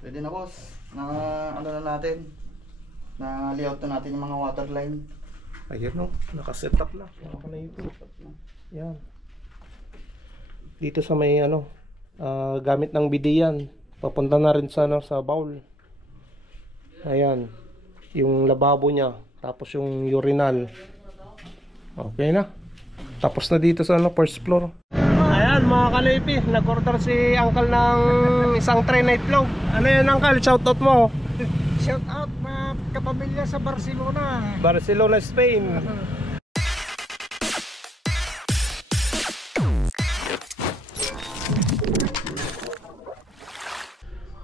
Pwede na boss. Na ano na natin. Na layout na natin yung mga water line. Ayun no, nakaset up na. Yan. Dito sa may ano, gamit ng bidiyan. Papunta na rin sa ano, sa bowl. Ayan. Yung lababo niya, tapos yung urinal. Okay na. Tapos na dito sa ano, first floor. Ayan mga kanipi, nag-order si Uncle ng isang tray na itlog. Ano yan Uncle? Shoutout mo. Shout out mga kapamilya sa Barcelona. Barcelona, Spain.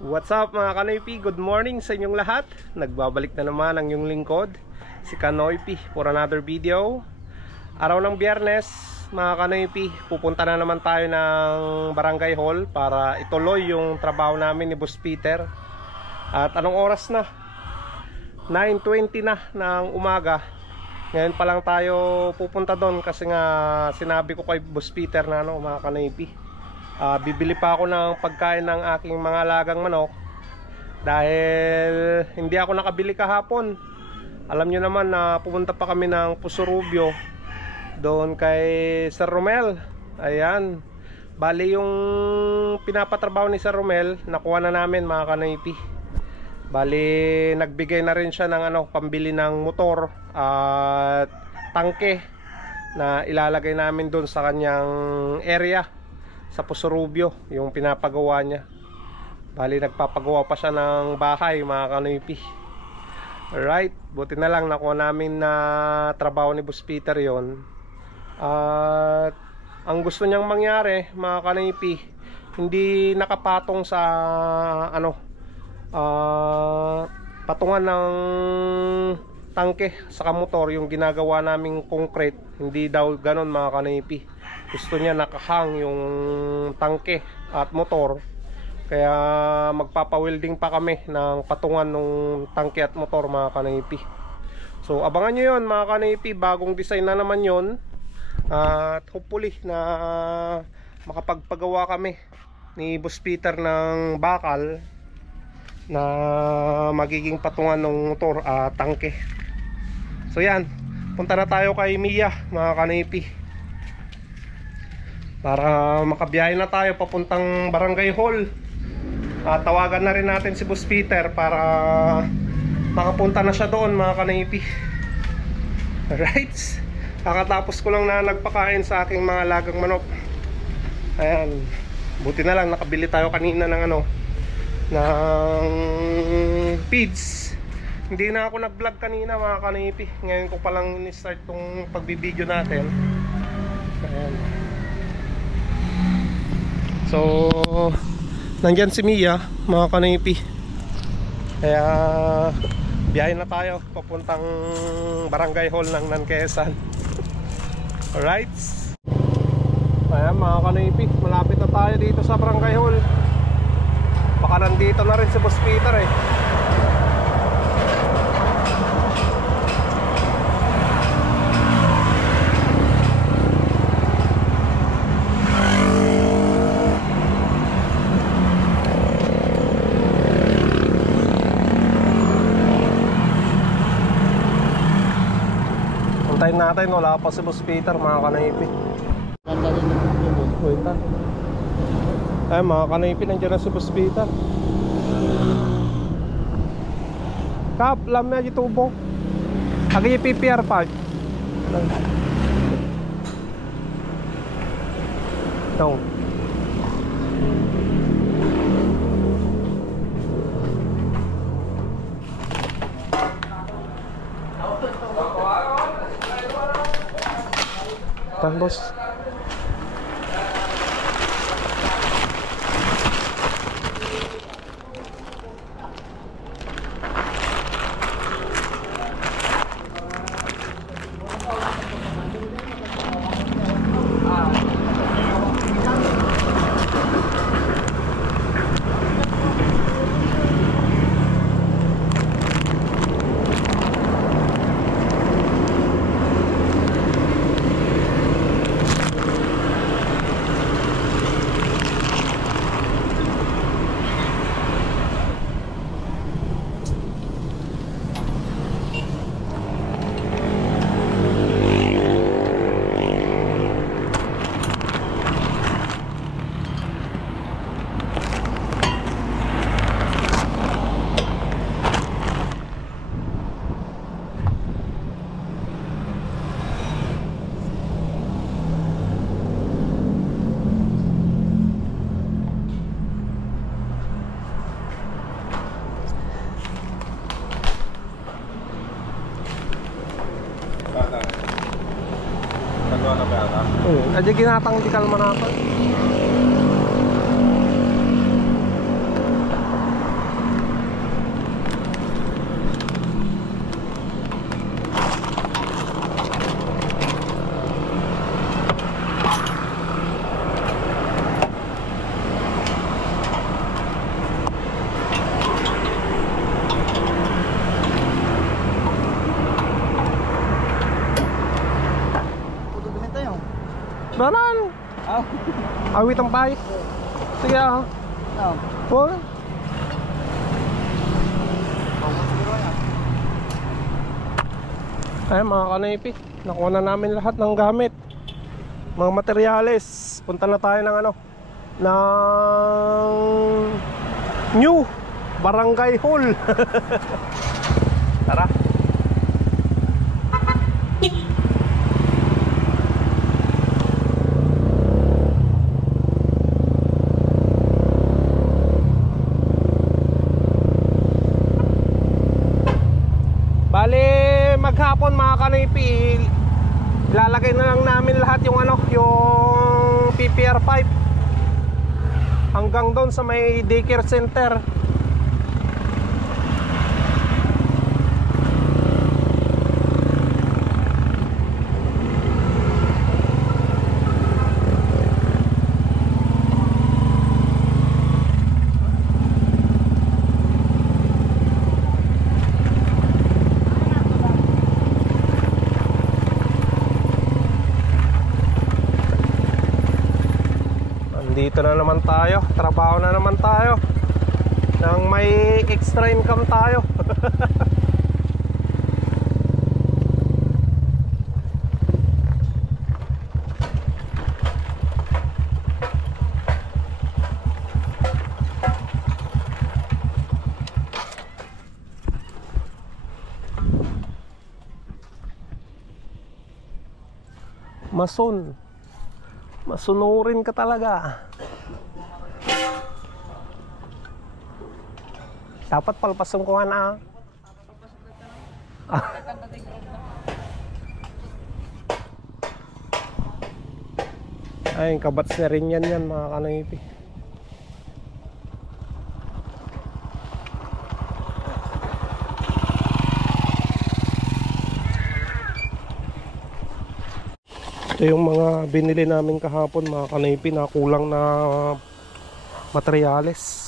What's up mga kanoypi? Good morning sa inyong lahat. Nagbabalik na naman ang inyong lingkod, si Kanoypi, for another video. Araw ng Biyernes mga kanoypi, pupunta na naman tayo ng Barangay Hall para ituloy yung trabaho namin ni Boss Peter. At anong oras na? 9:20 na ng umaga. Ngayon pa lang tayo pupunta doon kasi nga sinabi ko kay Boss Peter na ano mga kanoypi, bibili pa ako ng pagkain ng aking mga alagang manok dahil hindi ako nakabili kahapon. Alam nyo naman na pumunta pa kami ng Pusurubio doon kay Sir Romel. Ayan, bali yung pinapatrabaho ni Sir Romel nakuha na namin mga kanoypi. Bali nagbigay na rin siya ng ano, pambili ng motor at tangke na ilalagay namin doon sa kanyang area sa Pusurubio, yung pinapagawa niya. Bali nagpapagawa pa siya ng bahay mga kanoypi. Alright, buti na lang nakuha namin na trabaho ni Boss Peter yon. At ang gusto niyang mangyari mga kanoypi, hindi nakapatong sa ano, patungan ng tangke sa motor, yung ginagawa naming concrete. Hindi daw ganon mga kanoypi. Gusto niya nakahang yung tangke at motor. Kaya magpapa-welding pa kami ng patungan ng tangke at motor mga kanoypi. So abangan nyo yun mga kanoypi, bagong design na naman yun. At hopefully na makapagpagawa kami ni Boss Peter ng bakal na magiging patungan ng motor at tangke. So yan, punta na tayo kay Mia mga kanoypi para makabiyahe na tayo papuntang Barangay Hall. Tawagan na rin natin si Boss Peter para makapunta na siya doon mga kanoypi. Alright, kakatapos ko lang na nagpakain sa aking mga alagang manok. Ayan, buti na lang nakabili tayo kanina ng ano, ng feeds. Hindi na ako nag-vlog kanina mga kanoypi. Ngayon ko palang ni-start tong pagbibideo natin. Ayan. So nandyan si Mia mga kanoypi. Kaya biyahe na tayo papuntang Barangay Hall ng Nanquesan. Alright. Ayan mga kanoypi, malapit na tayo dito sa Barangay Hall. Baka nandito na rin si Boss Peter eh. Hintayin natin, wala pa si Boss Peter mga kanoypi. Ganda rin yung Wait na. Ay mga kanoypi, nandiyan na si Boss Peter. Kap, lam na yung tubo. Agi yung PPR part. No. Tan boss. Aja ginatang di kalma na ako. Tutudumin tayo. Danan! Ah, Awit ang pay. Sige ah. no. Po. Ay mga kanipi, nakuha na namin lahat ng gamit, mga materyales. Punta na tayo ng ano, ng New Barangay Hall. Tara. Bale, maghapon mga kanipi, ilalagay na lang namin lahat yung ano, yung PPR pipe hanggang doon sa may daycare center. Dito na naman tayo, trabaho na naman tayo nang may extra income tayo. Masunurin ka talaga. Dapat palpasan ko na. Ay, kabats na rin yan mga kanipi. Ito yung mga binili namin kahapon mga kanipi na kulang na materyales.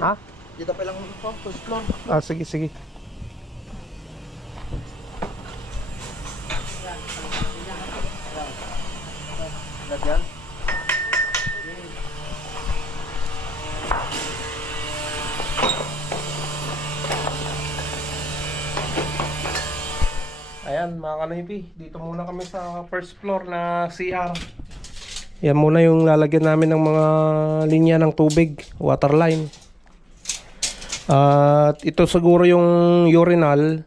Ha? Dito pa lang po, first floor. Ah, sige, sige. Lagyan. Ayan mga kanipi, dito muna kami sa first floor na CR. Yan muna yung lalagyan namin ng mga linya ng tubig, water line. At ito siguro yung urinal.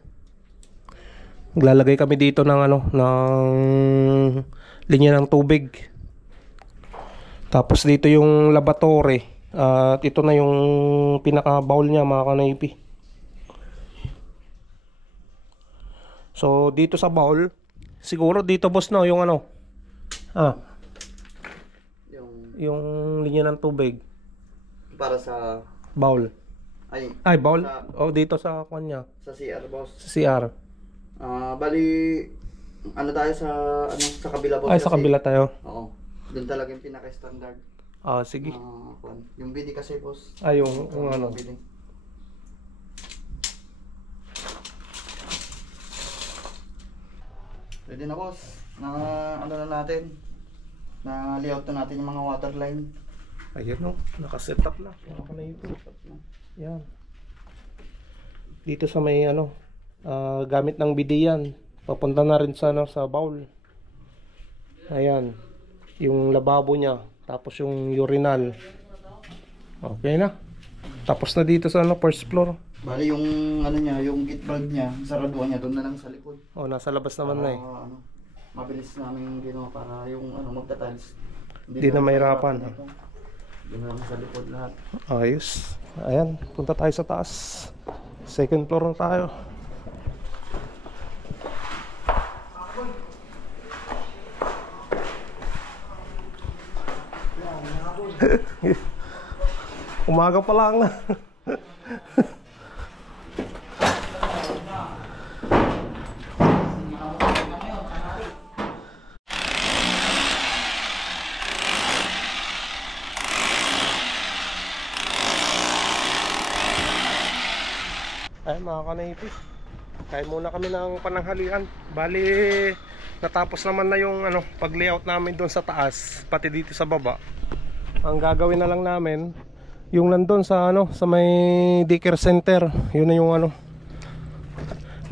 Maglalagay kami dito ng ano, ng linya ng tubig. Tapos dito yung laboratory. At ito na yung pinaka bowl niya mga kanipi. So dito sa bowl, siguro dito boss no, yung ano, yung linya ng tubig Para sa bowl. Ay bowl? Oh, dito sa kanya. Sa CR, boss. Sa CR. Bali ano tayo sa sa kabila, boss. Ay, sa kabila tayo. Oo. Doon talaga yung pinaka-standard. Sige. Yung BD kasi, boss. Ay, yung ano. BD. Pwede na, boss. Na ano na natin. Na layout na natin yung mga water line. Ayun no, naka-set up na. Yan. Dito sa may ano, gamit ng bidiyan. Papunta na rin sa ano, sa bowl. Ayan. Yung lababo niya, tapos yung urinal. Okay na. Tapos na dito sa ano, first floor. Bali yung ano niya, yung gate valve niya, saraduan niya doon na lang sa likod. Oh, nasa labas naman na eh. Mabilis namin ginawa para yung ano magta-tiles. Hindi na mahirapan. Yun lang sa likod lahat. Ayos. Ayan, punta tayo sa taas. Second floor na tayo. Umaga pa lang. Ay mga kanaypi, kain muna kami ng pananghalian. Bali natapos naman na yung pag-layout namin doon sa taas, pati dito sa baba. Ang gagawin na lang namin yung nandun sa sa may daycare center. Yun na yung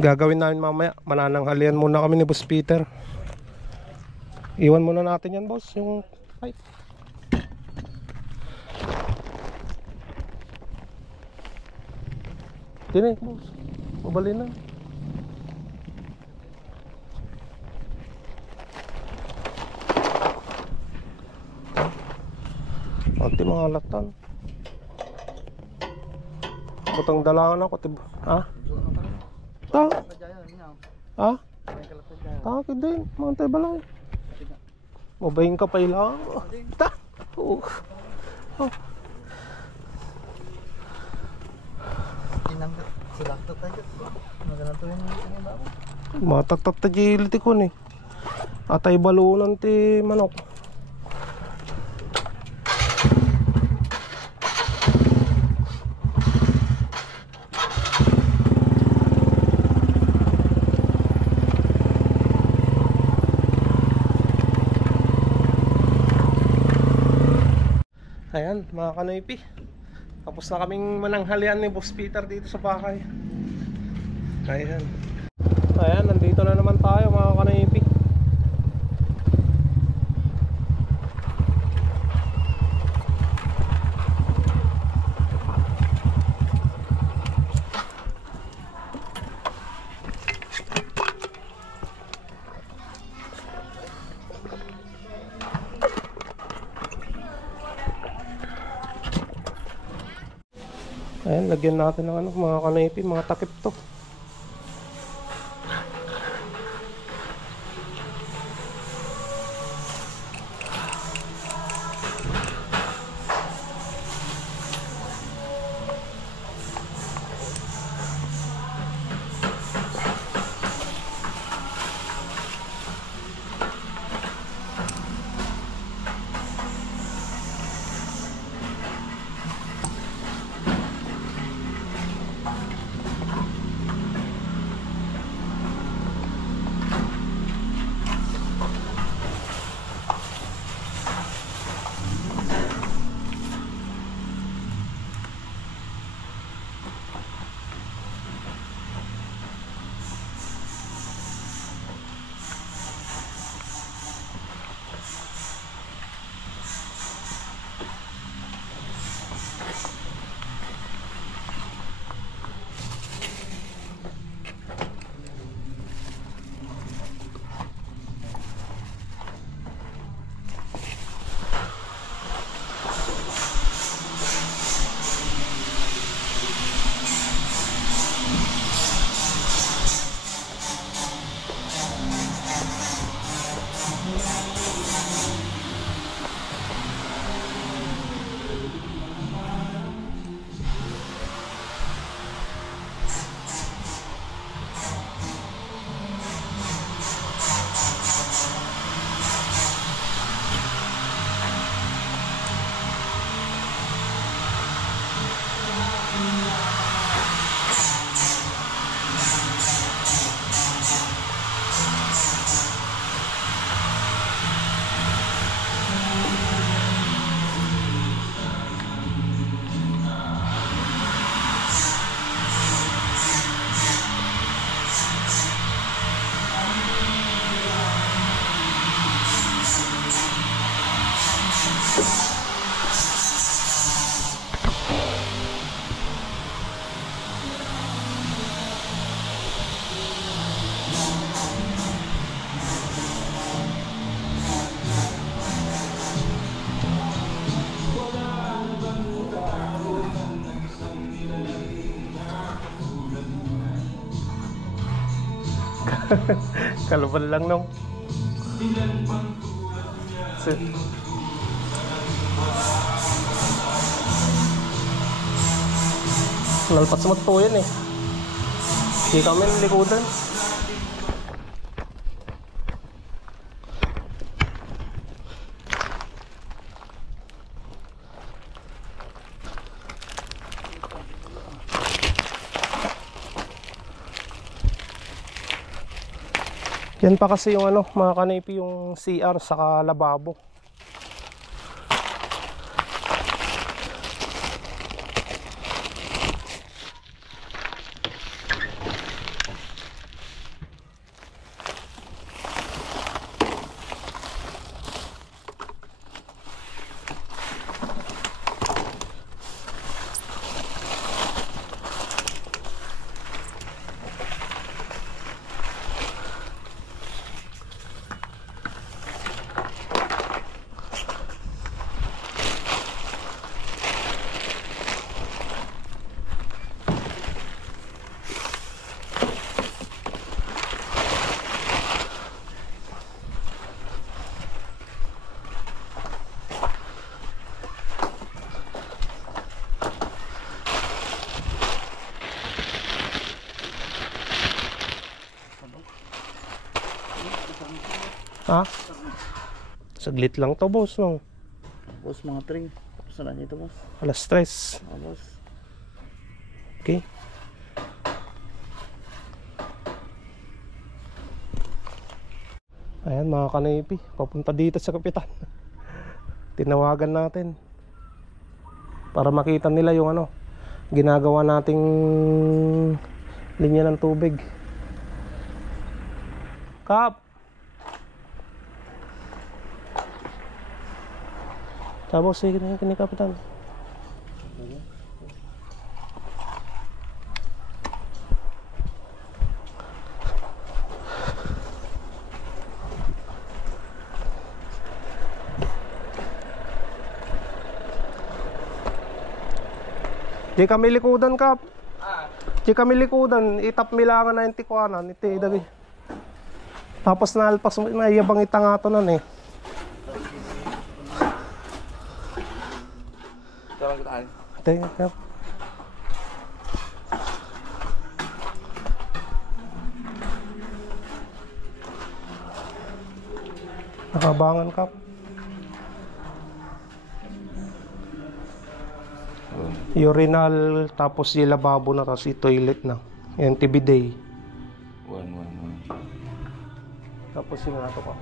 gagawin namin mamaya. Manananghalian muna kami ni Boss Peter. Iwan muna natin yan, boss, yung pipe. Tinik, boss. Mabalin na. Ati mga latan. Butang dalangan ako, tiba. Ha? Ta? Ha? Ta, din. Mga tayo balay. Mabayin ka pa ilang. Ta? Oh. Mataktak ta jiliti ko ni. Atay balunan ti manok. Ayan mga kanoypi, tapos na kaming mananghalian ni Boss Peter dito sa bahay. Ayan. Ayan, nandito na naman tayo mga kanoypi. Ayan, lagyan natin ng mga kanoypi, mga takip to. Kalubal lang nung. Lalpat sa mato yan eh. Hindi kami nalikudan. Yan pa kasi yung ano, mga kanipi, yung CR saka lababo. Ha? Saglit lang to, boss, no? Boss, mga 3. Tapos na dito, boss. Alas 3. Boss. Okay. Ayan mga kanipi, papunta dito sa kapitan. Tinawagan natin para makita nila yung ano, ginagawa nating linya ng tubig. Kap! Tapos sige na yung kapitan. Di kami likudan, Kap. Di kami likudan, itap milangan na yung tikwanan, iti dagi. Tapos nalpas mo, naiyabang itangato nan eh. Tawag tayo. Tingnan, Kap. Nakabangan, Kap. Urinal, tapos yung lababo na, tapos yung toilet na. Yan, TBD. 1. Tapos yung ato ka.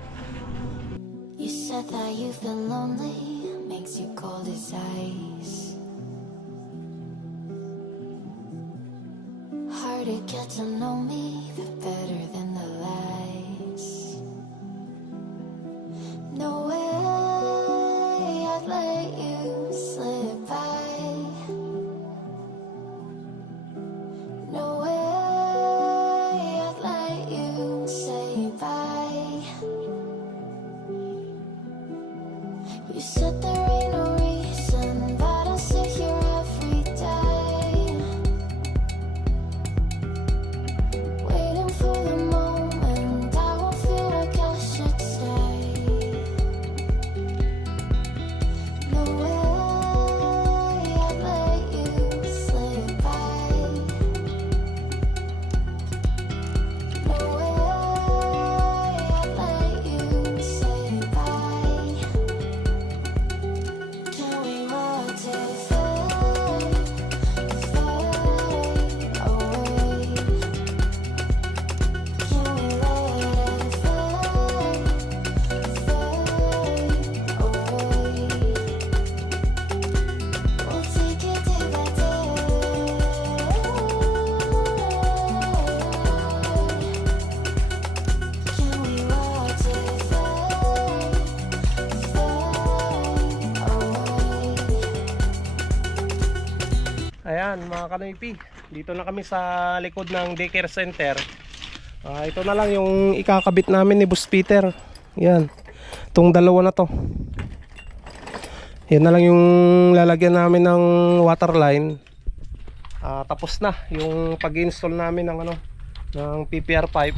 You said that you feel lonely, makes you cold as ice. Hard to get to know me, the better than the lies. No way I'd let you slip by. No way I'd let you say bye. You said there ain't no reason, but I'll sit here every day, waiting for the moment I won't feel like I should stay. No way I'd let you slip by. No way I'd let you say bye. Can we watch it fade, fade away? Can we let it fade, fade away? We'll take it day by day. Can we watch it fade, fade away? Ayan mga kanipi, dito na kami sa likod ng daycare center. Ito na lang yung ikakabit namin ni Boss Peter. Yan, itong dalawa na to. Yan na lang yung lalagyan namin ng water line. Tapos na yung pag-install namin ng ano, ng PPR pipe.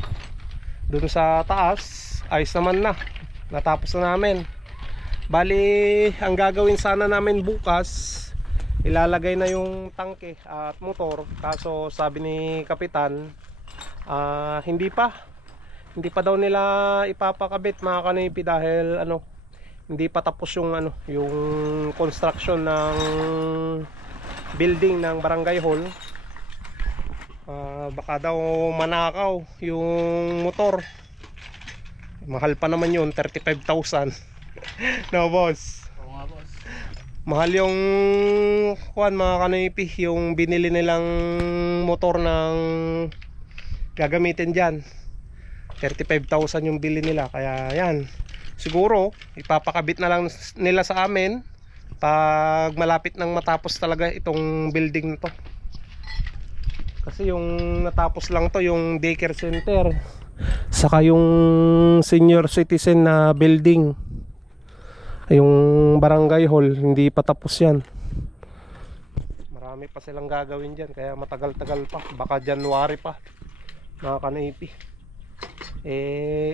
Dun sa taas, ayos naman na. Natapos na namin. Bali, ang gagawin sana namin bukas, ilalagay na yung tangke at motor. Kaso sabi ni Kapitan, hindi pa daw nila ipapakabit mga kanipi dahil hindi pa tapos yung yung construction ng building ng barangay hall. Baka daw manakaw yung motor. Mahal pa naman yun, 35,000. No, boss? Oo nga, boss. Mahal yung mga kanipi, yung binili nilang motor ng gagamitin dyan. 35,000 yung bili nila. Kaya yan, siguro ipapakabit na lang nila sa amin pag malapit nang matapos talaga itong building na to. Kasi yung natapos lang to yung daycare center, saka yung senior citizen na building. Yung barangay hall, hindi pa tapos yan. Marami pa silang gagawin dyan, kaya matagal-tagal pa. Baka January pa, mga kanipi.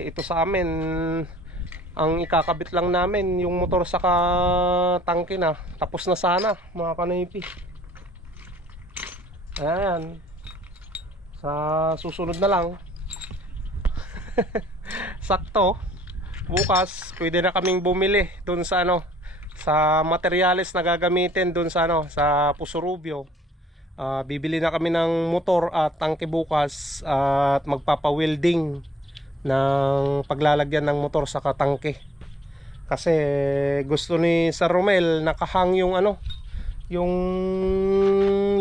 Ito sa amin, ang ikakabit lang namin yung motor saka tangke na. Tapos na sana, mga kanipi. Ayan, sa susunod na lang. Sakto, bukas pwede na kaming bumili dun sa sa materyales na gagamitin dun sa sa Pusurubio. Bibili na kami ng motor at tangke bukas at magpapa-welding ng paglalagyan ng motor sa tangke. Kasi gusto ni Sir Romel nakahang yung yung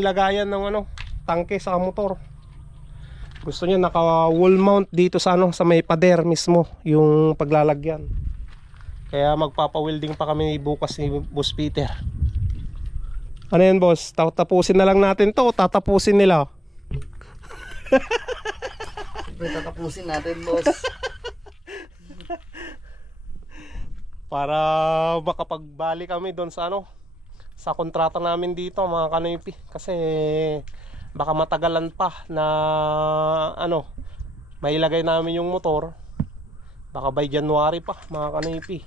lagayan ng tangke sa motor. Gusto niya naka wall mount dito sa sa may pader mismo yung paglalagyan. Kaya magpapa-welding pa kami bukas ni Boss Peter. Ano yan, boss? Tatapusin na lang natin to, tatapusin nila. Siyempre tatapusin natin, boss. Para makapagbalik kami doon sa sa kontrata namin dito, mga kanipi. Kasi baka matagalan pa na mailagay namin yung motor. Baka by January pa, mga kanipi.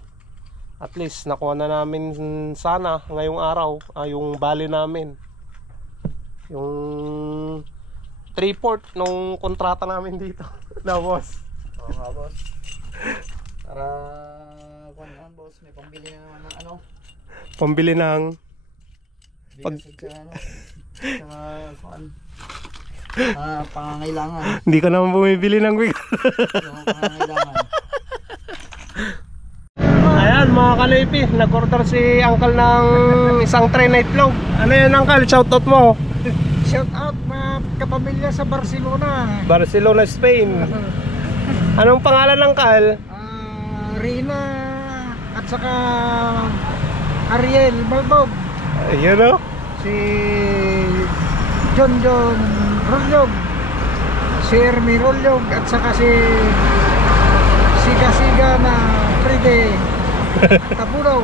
At least nakuha na namin sana ngayong araw yung bali namin, yung 3/4 nung kontrata namin dito. Na, boss? Oo nga, boss. Para boss, may pambili na naman ng pambili ng pangangailangan. Hindi ka naman bumibili ng wig. Yung pangangailangan. Ayan, mga kanipi, nag-order si Uncle ng isang tray na itlog. Ano yan, Uncle? Shoutout mo. Shout out mga kapamilya sa Barcelona. Barcelona, Spain. Anong pangalan, Uncle? Rina at saka Ariel Balbog. Ayun, Si John Rolyog, si Ermi Rolyog at saka si Siga na Fride Tapuno.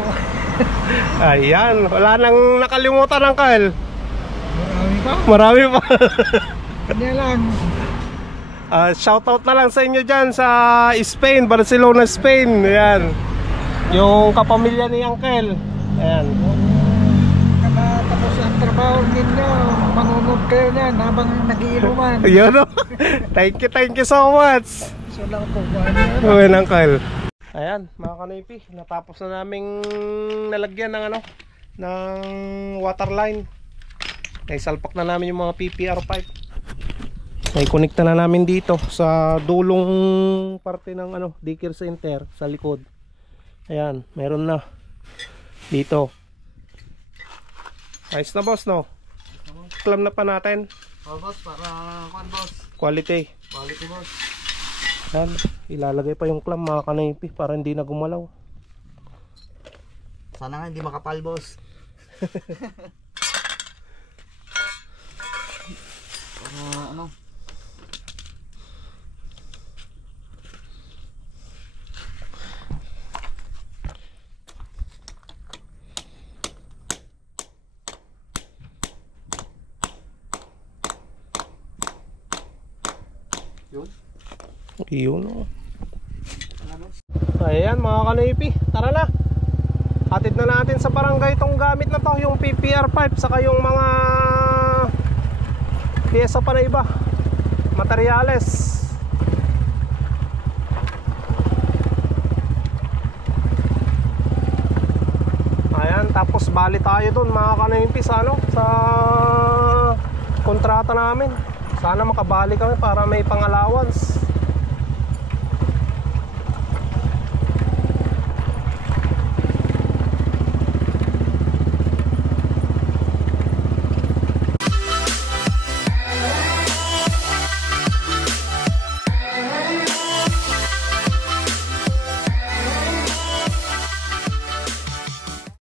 Ayan, wala nang nakalimutan, Uncle. Marami pa. Marami pa. Kanya lang. Shoutout na lang sa inyo dyan sa Spain, Barcelona, Spain. Ayan, yung kapamilya ni Uncle. Ayan. Tapos ang trabaho ninyo, manunod kayo niyan habang nagiinuman. Ayun, thank you so much. So lang po. Uy, Uncle. Ayan, mga kanipi, natapos na naming nalagyan ng ng water line. Naisalpak na namin yung mga PPR pipe. Naikonekta na namin dito sa dulong parte ng daycare center sa likod. Ayan, meron na dito. Ayos na, boss, no? Clam na pa natin. Oh, boss, para boss. Quality, Boss. Ayan, ilalagay pa yung clam, mga kanipi, para hindi na gumalaw. Sana nga hindi makapal, boss. Yun. Yun o. Ayan mga kanoypi, tara na. Hatid na natin sa barangay tong gamit na to, yung PPR pipe saka yung mga pyesa pa na iba, materyales. Ayan, tapos bali tayo dun mga kanoypi sa ano, sa kontrata namin. Sana makabali kami para may pang-allowance.